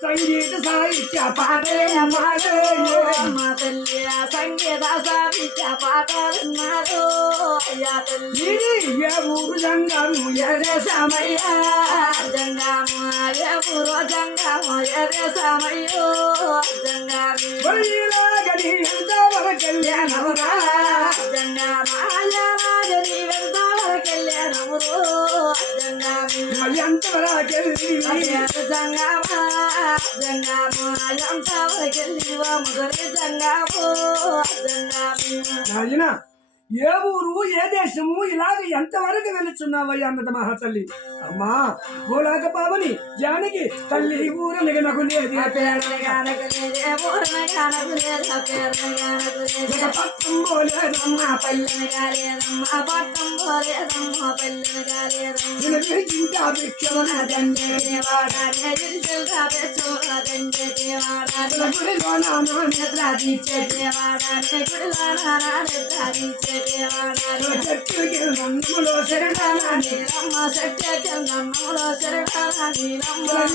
సంగీత సాహిత్య పాటలే మాడు మా తల్లి సంగీత సాహిత్య పాటలున్నారు అయ్యా తల్లి ఏ ఊరు జంగము ఎరే సమయ్యా జంగము ఏ ఊరు జంగము ఎరే సమయ్యో జంగమి గడి ఎంతవరకెళ్ళానవరా జంగమాయని వెళ్తావరకెళ్ళానమురు జంగమి ఎంతవరకెళ్ళి జంగమా జంగము ఎంతవరకెళ్ళి ముసలి జంగము జంగమి నాయన ఏ ఊరు ఏ దేశము ఇలాగ ఎంతవరకు వెళుచున్నావయ్యా అన్నది మహాతల్లి అమ్మా గోలాక పావని జానకి తల్లి ఊరనగా నాకు లేదు పట్టం పోలేదమ్మా ఇంకా భిక్షమన చెట్టులో శరణాన్ని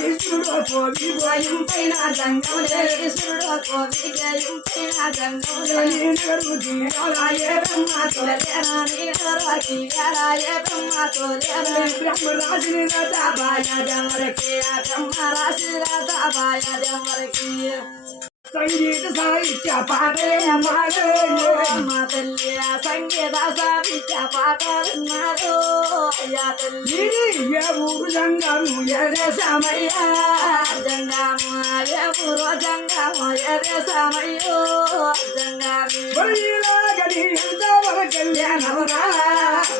ఈశ్వరుడు కోవి భయం పైన జంగములేశ్వరుడు కోవి గయం పైన జంగములు జీవాలయ బ్రహ్మ బ్రహ్మరాశి రథాబాయ జమరకి బ్రహ్మరాశి రథాబాయ జమరకి సంగీత సాహిత్య పాటలే మాడు మా తల్లి సంగీత సాహిత్య పాటలున్నారు అయ్యా తల్లి ఏ ఊరు జంగము ఎరే సమయ్యా జంగము ఏ ఊరు జంగము ఎరే సమయ్యో జంగమి గడి ఎంతవరకెళ్ళానవరా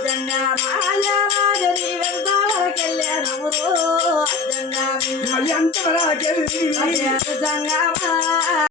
జంగమాయని వెళ్తావరకెళ్ళానమురు జంగమి ఎంతవరకెళ్ళి జంగమా